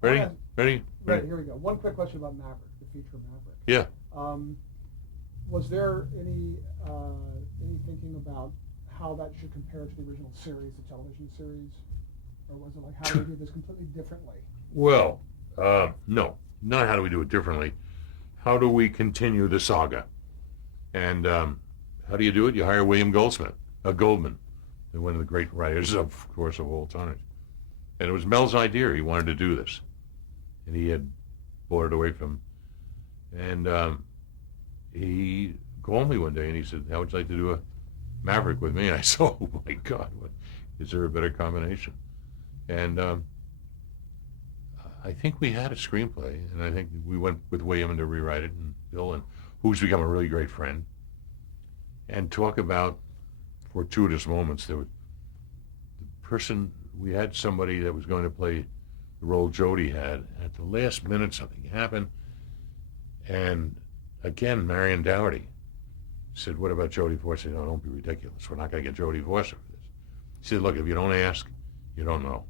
Ready? Ready? Ready, here we go. One quick question about Maverick, the future Maverick. Yeah. Was there any thinking about how that should compare to the original series, the television series? Or was it like, how do we do this completely differently? Well, no. Not how do we do it differently. How do we continue the saga? And how do you do it? You hire William Goldman, one of the great writers, of course, of all time. And it was Mel's idea. He wanted to do this. And he had bought it away from him. And he called me one day and he said, how would you like to do a Maverick with me? And I said, oh my God, is there a better combination? And I think we had a screenplay, and I think we went with William to rewrite it, and Bill, and who's become a really great friend. And talk about fortuitous moments. There was we had somebody that was going to play the role Jody had. At the last minute, something happened, and again, Marion Dougherty said, what about Jodie Foster? No, don't be ridiculous. We're not going to get Jodie Foster for this. She said, look, if you don't ask, you don't know.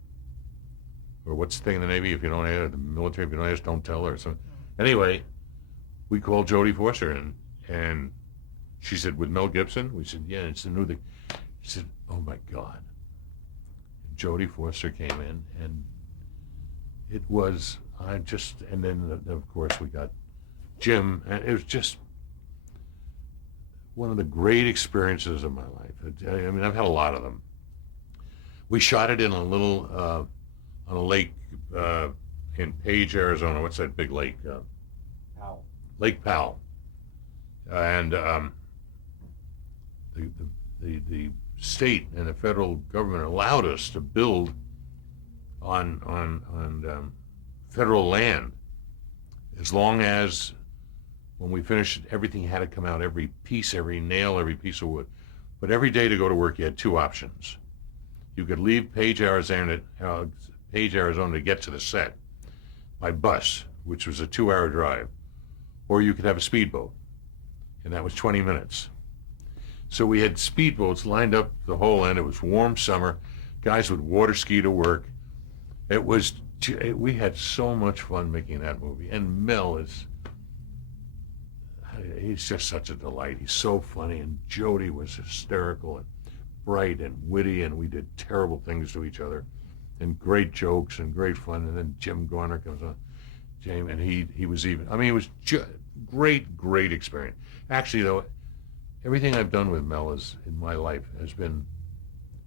Or what's the thing in the Navy? If you don't ask, the military, if you don't ask, don't tell her. So anyway, we called Jodie Foster, and she said, with Mel Gibson? We said, yeah, it's the new thing. She said, oh my God. And Jodie Foster came in, and it was, and then of course we got Jim, and it was just one of the great experiences of my life. I mean, I've had a lot of them. We shot it in a little, on a lake in Page, Arizona. What's that big lake? Powell. Lake Powell. And the state and the federal government allowed us to build on federal land, as long as when we finished, everything had to come out, every piece, every nail, every piece of wood. But every day to go to work, you had two options. You could leave Page, Arizona to get to the set by bus, which was a 2-hour drive, or you could have a speedboat, and that was 20 minutes. So we had speedboats lined up the whole end. It was warm summer. Guys would water ski to work. We had so much fun making that movie. And Mel he's just such a delight. He's so funny, and Jodie was hysterical and bright and witty, and we did terrible things to each other, and great jokes and great fun. And then Jim Garner comes on, James, and he was even. I mean, it was great experience. Actually, though, everything I've done with Mel in my life has been,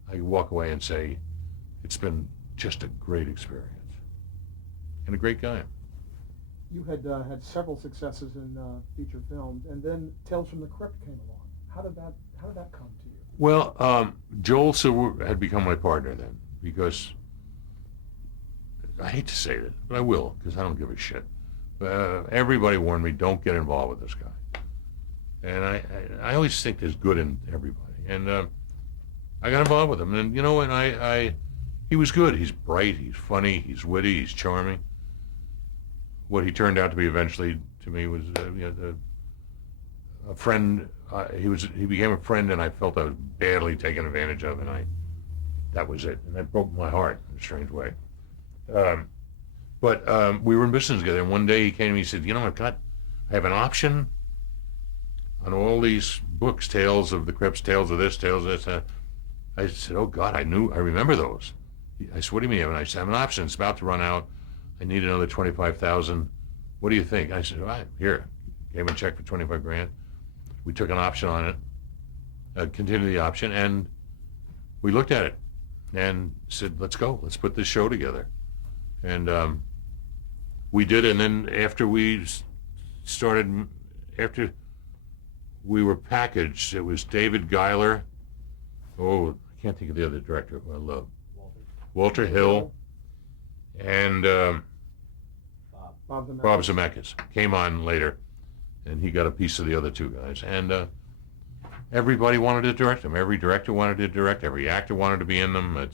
I walk away and say, it's been just a great experience, and a great guy. You had had several successes in feature films, and then Tales from the Crypt came along. How did that come to you? Well, Joel Silver had become my partner then, because I hate to say it, but I will, because I don't give a shit. Everybody warned me, don't get involved with this guy. And I always think there's good in everybody. And I got involved with him. And, and he was good. He's bright, he's funny, he's witty, he's charming. What he turned out to be eventually to me was a friend. He became a friend, and I felt I was badly taken advantage of, and that was it. And that broke my heart in a strange way. But we were in business together, and one day he came to me and he said, I have an option on all these books, Tales of the Crypts, Tales of this, Tales of this. I said, oh God, I remember those. I said, what do you mean? I said, I have an option. It's about to run out. I need another $25,000. What do you think? I said, all right, here. Gave him a check for $25,000. We took an option on it, continued the option, and we looked at it and said, let's go. Let's put this show together. And we did, and then after we were packaged, it was David Giler. Oh, I can't think of the other director who I love. Walter Hill. And Bob Zemeckis came on later, and he got a piece of the other two guys. And everybody wanted to direct them. Every director wanted to direct. Every actor wanted to be in them.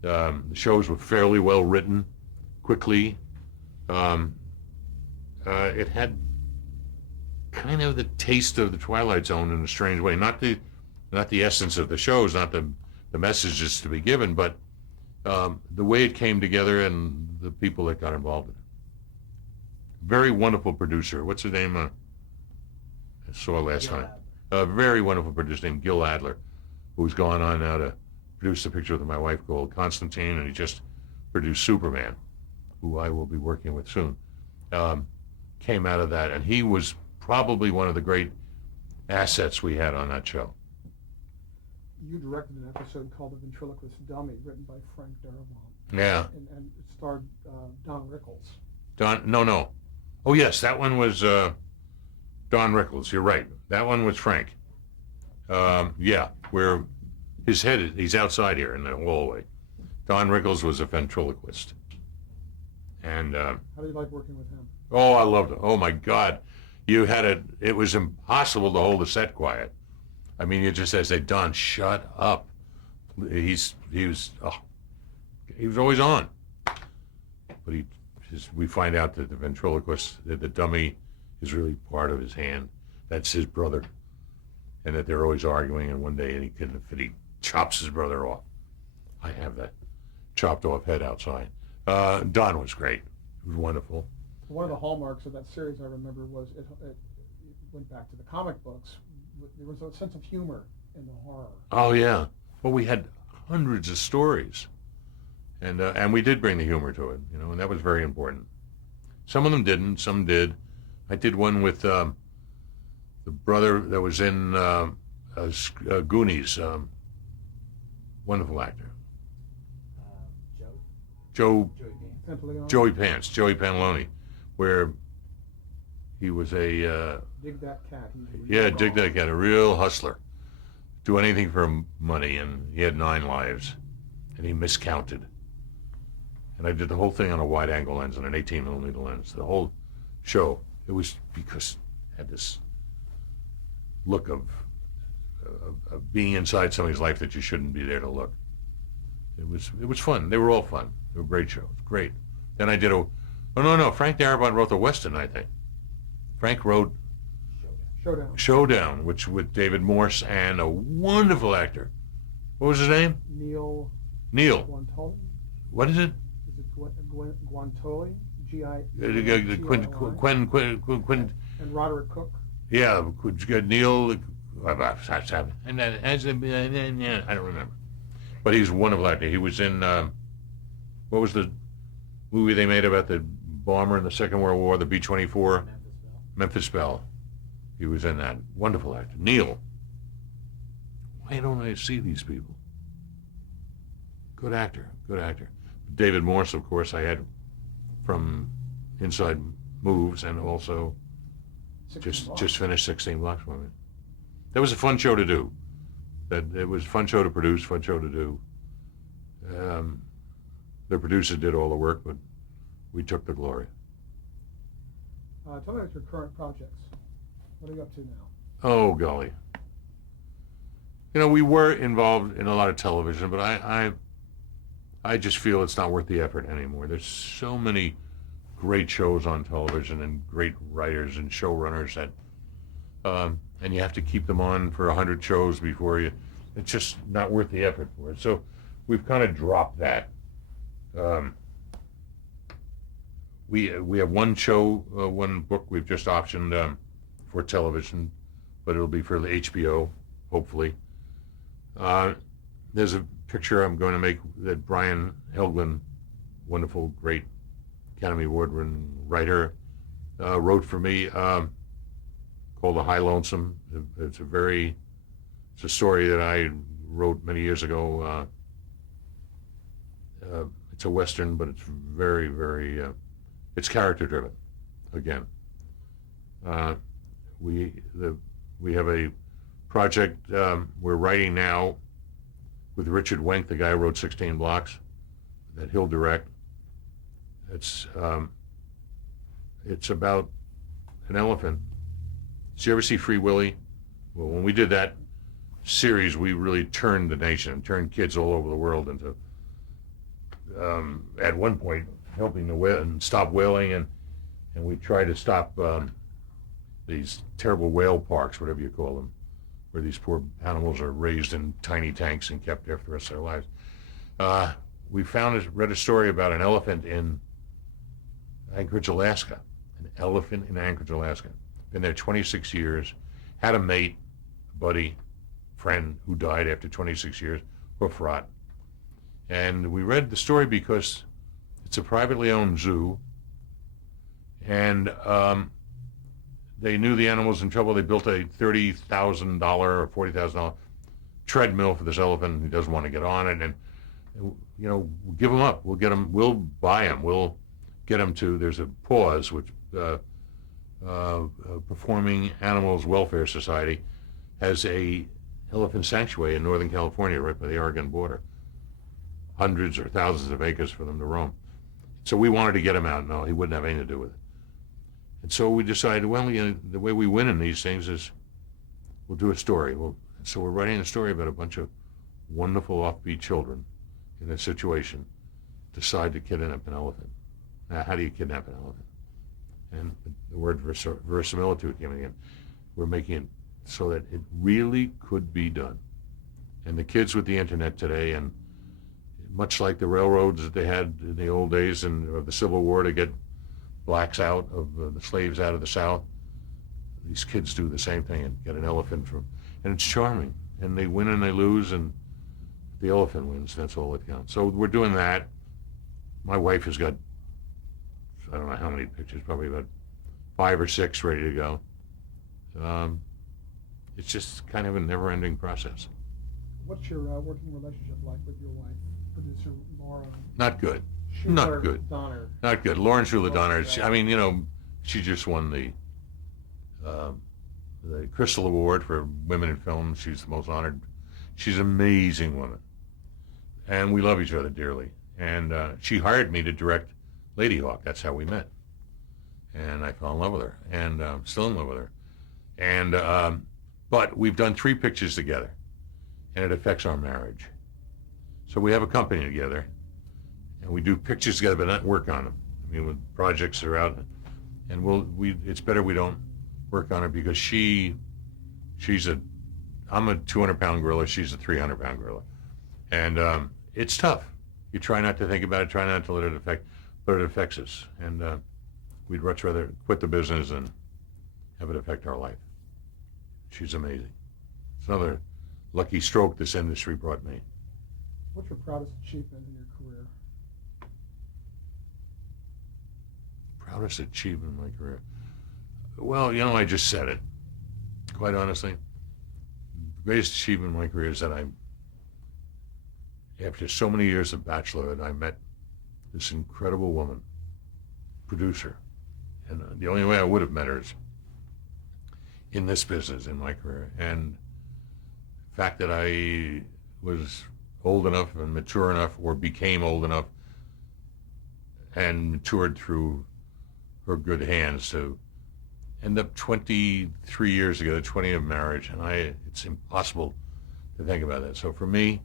The shows were fairly well written, quickly. It had kind of the taste of the Twilight Zone in a strange way. Not the essence of the shows, not the messages to be given, but The way it came together and the people that got involved in it. Very wonderful producer. What's his name? I saw last Gil time. Adler. A very wonderful producer named Gil Adler, who's gone on now to produce a picture with my wife called Constantine, and he just produced Superman, who I will be working with soon. Came out of that, and he was probably one of the great assets we had on that show. You directed an episode called The Ventriloquist Dummy, written by Frank Darabont. Yeah. And it starred Don Rickles. No. Oh, yes, that one was Don Rickles. You're right. That one was Frank. Yeah, where his head is, he's outside here in the hallway. Don Rickles was a ventriloquist. And, How do you like working with him? oh, I loved it. Oh, my God. It was impossible to hold the set quiet. I mean, you just had to say, Don, shut up. He was always on. But we find out that the ventriloquist, that the dummy is really part of his hand. That's his brother. And that they're always arguing, and one day he chops his brother off. I have that chopped off head outside. Don was great. It was wonderful. One of the hallmarks of that series, I remember, was it went back to the comic books. There was a sense of humor in the horror. Oh, yeah. Well, we had hundreds of stories. And we did bring the humor to it, and that was very important. Some of them didn't, some did. I did one with the brother that was in Goonies, wonderful actor. Joey Pantaleon, Joey Pantalone, where he was a, Dig That Cat. Dig That Cat, a real hustler. Do anything for money, and he had 9 lives, and he miscounted. And I did the whole thing on a wide-angle lens, on an 18mm lens. The whole show, it was because it had this look of being inside somebody's life that you shouldn't be there to look. It was fun. They were all fun. They were great shows. Great. Then I did Frank Darabont wrote the Western, I think. Frank wrote Showdown, which with David Morse and a wonderful actor. What was his name? Neil Guantoli. What is it? Is it Guantoli? Quinn. And Roderick Cook. Yeah, Neil. And I don't remember. But he's a wonderful actor. He was in, what was the movie they made about the bomber in the Second World War, the B-24? Memphis Belle. He was in that. Wonderful actor. Neil. Why don't I see these people? Good actor. David Morse, of course, I had from Inside Moves, and also just finished 16 Blocks for me. That was a fun show to do. It was a fun show to produce, fun show to do. The producer did all the work, but we took the glory. Tell me about your current projects. What are you up to now? Oh, golly. We were involved in a lot of television, but I just feel it's not worth the effort anymore. There's so many great shows on television and great writers and showrunners that, and you have to keep them on for 100 shows before it's just not worth the effort for it. So we've kind of dropped that. We have one show, one book we've just optioned for television, but it'll be for the HBO, hopefully. There's a picture I'm going to make that Brian Helgeland, wonderful, great Academy Award-winning writer, wrote for me, called The High Lonesome. It's a story that I wrote many years ago. It's a Western, but it's very, very, it's character-driven, again. We have a project we're writing now with Richard Wenk, the guy who wrote 16 Blocks, that he'll direct. It's about an elephant. Did you ever see Free Willy? Well, when we did that series, we really turned the nation, turned kids all over the world into, at one point, helping the whale and stop whaling, and we tried to stop these terrible whale parks, whatever you call them, where these poor animals are raised in tiny tanks and kept there for the rest of their lives. read a story about an elephant in Anchorage, Alaska. An elephant in Anchorage, Alaska. Been there 26 years, had a mate, a buddy, friend who died after 26 years, hoof rot. And we read the story because it's a privately owned zoo, and they knew the animal was in trouble. They built a $30,000 or $40,000 treadmill for this elephant. He doesn't want to get on it, and we'll give him up. We'll get him. We'll buy him. We'll get him to. There's a PAWS, which Performing Animals Welfare Society, has a elephant sanctuary in Northern California, right by the Oregon border. Hundreds or thousands of acres for them to roam. So we wanted to get him out. No, he wouldn't have anything to do with it. And so we decided, well, the way we win in these things is we'll do a story. So we're writing a story about a bunch of wonderful offbeat children in a situation decide to kidnap an elephant. Now, how do you kidnap an elephant? And the word verisimilitude came in. We're making it so that it really could be done. And the kids with the internet today, and much like the railroads that they had in the old days of the Civil War to get blacks out of the slaves out of the South, these kids do the same thing and get an elephant and it's charming. And they win and they lose, and the elephant wins. That's all that counts. So we're doing that. My wife has got, I don't know how many pictures, probably about 5 or 6 ready to go. It's just kind of a never-ending process. What's your working relationship like with your wife, producer Laura? Not good. Not good. Donner. Not good. Lauren Schuler Donner. I mean, she just won the Crystal Award for Women in Film. She's the most honored. She's an amazing woman, and we love each other dearly. And she hired me to direct Lady Hawk. That's how we met, and I fell in love with her, and still in love with her. And but we've done 3 pictures together, and it affects our marriage. So we have a company together, and we do pictures together, but not work on them. I mean, when projects are out, and it's better we don't work on it because I'm a 200-pound gorilla, she's a 300-pound gorilla, and it's tough. You try not to think about it, try not to let it affect, but it affects us, and we'd much rather quit the business and have it affect our life. She's amazing. It's another lucky stroke this industry brought me. What's your proudest achievement in your career? Proudest achievement in my career? Well, I just said it. Quite honestly, the greatest achievement in my career is that after so many years of bachelorhood, I met this incredible woman, producer. And the only way I would have met her is in this business, in my career. And the fact that I was old enough and mature enough, or became old enough and matured through her good hands to end up 23 years ago, 20 of marriage, and it's impossible to think about that. So for me,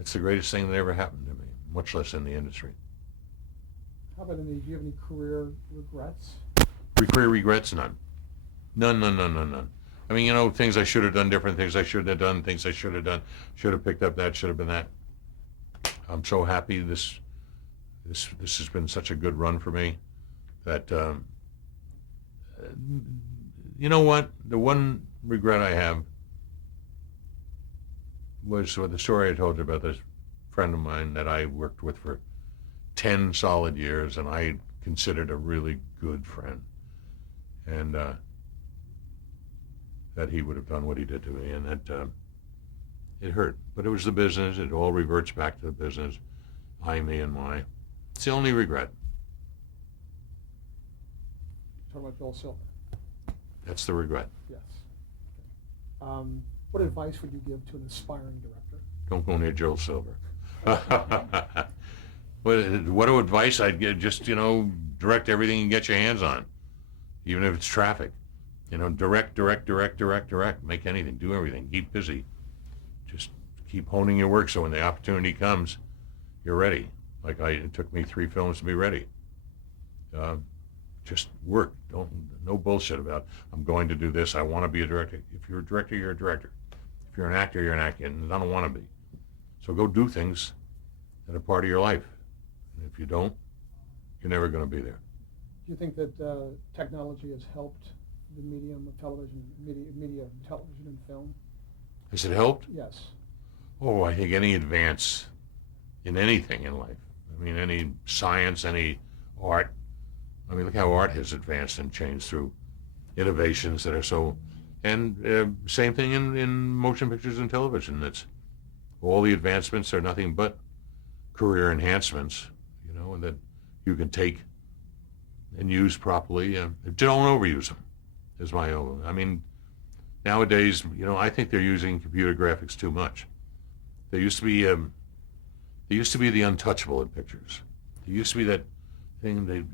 it's the greatest thing that ever happened to me, much less in the industry. How about do you have any career regrets? Career regrets? None. None. I mean, things I should have done different, things I shouldn't have done, things I should have done, should have picked up that, should have been that. I'm so happy this has been such a good run for me that, you know what? The one regret I have was the story I told you about this friend of mine that I worked with for 10 solid years, and I considered a really good friend. And that he would have done what he did to me, and that it hurt. But it was the business. It all reverts back to the business. I, me, and my. It's the only regret. Talking about Joel Silver. That's the regret. Yes. Okay. What advice would you give to an aspiring director? Don't go near Joel Silver. What advice I'd give? Just, direct everything you get your hands on, even if it's traffic. Direct. Make anything, do everything. Keep busy. Just keep honing your work so when the opportunity comes, you're ready. It took me 3 films to be ready. Just work. No bullshit about, I'm going to do this, I want to be a director. If you're a director, you're a director. If you're an actor, you're an actor, and I don't want to be. So go do things and a part of your life. And if you don't, you're never going to be there. Do you think that technology has helped the medium of television, media of television and film? Has it helped? Yes. Oh, I think any advance in anything in life. I mean, any science, any art. I mean, look how art has advanced and changed through innovations that are so. And same thing in motion pictures and television. It's all the advancements are nothing but career enhancements, you know, and that you can take and use properly. Don't overuse them, is my own. I mean, nowadays, you know, I think they're using computer graphics too much. There used to be the untouchable in pictures. There used to be that thing that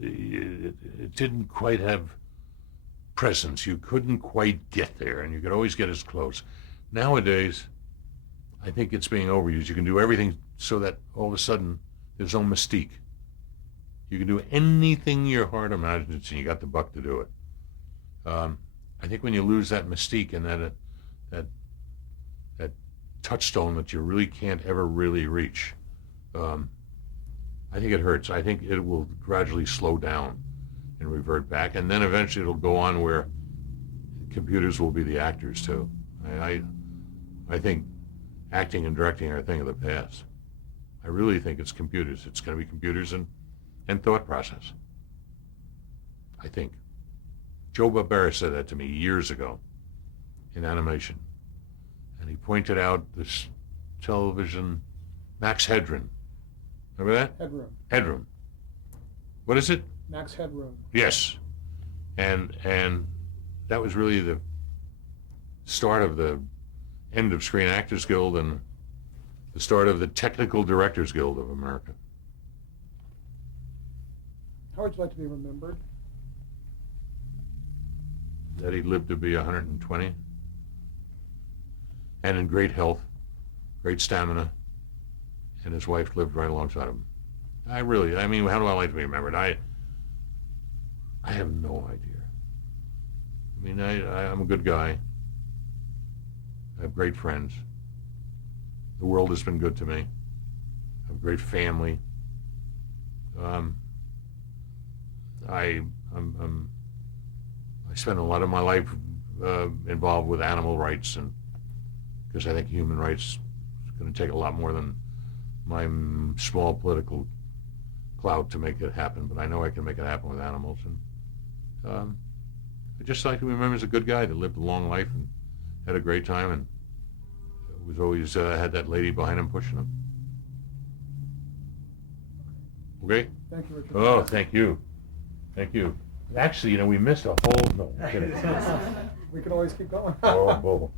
it didn't quite have presence. You couldn't quite get there, and you could always get as close. Nowadays, I think it's being overused. You can do everything so that all of a sudden there's no mystique. You can do anything your heart imagines, and you got the buck to do it. I think when you lose that mystique and that touchstone that you really can't ever really reach, I think it hurts. I think it will gradually slow down and revert back, and then eventually it'll go on where computers will be the actors too. I think acting and directing are a thing of the past. I really think it's computers. It's going to be computers and thought process. I think. Joe Barbera said that to me years ago in animation. And he pointed out this television, Max Headroom. Remember that? Headroom. Headroom. What is it? Max Headroom. Yes. And that was really the start of the end of Screen Actors Guild and the start of the Technical Directors Guild of America. How would you like to be remembered? That he lived to be 120 and in great health, great stamina, and his wife lived right alongside him. I mean, how do I like to be remembered? I have no idea. I mean, I'm a good guy. I have great friends. The world has been good to me. I have a great family. I spend a lot of my life involved with animal rights, and because I think human rights is going to take a lot more than my small political clout to make it happen. But I know I can make it happen with animals, and I just like to be remembered as a good guy that lived a long life and had a great time, and was always had that lady behind him pushing him. Okay. Thank you, Richard. Oh, thank you. Thank you. Actually, you know, we missed a whole... No, I'm kidding. We can always keep going. Oh,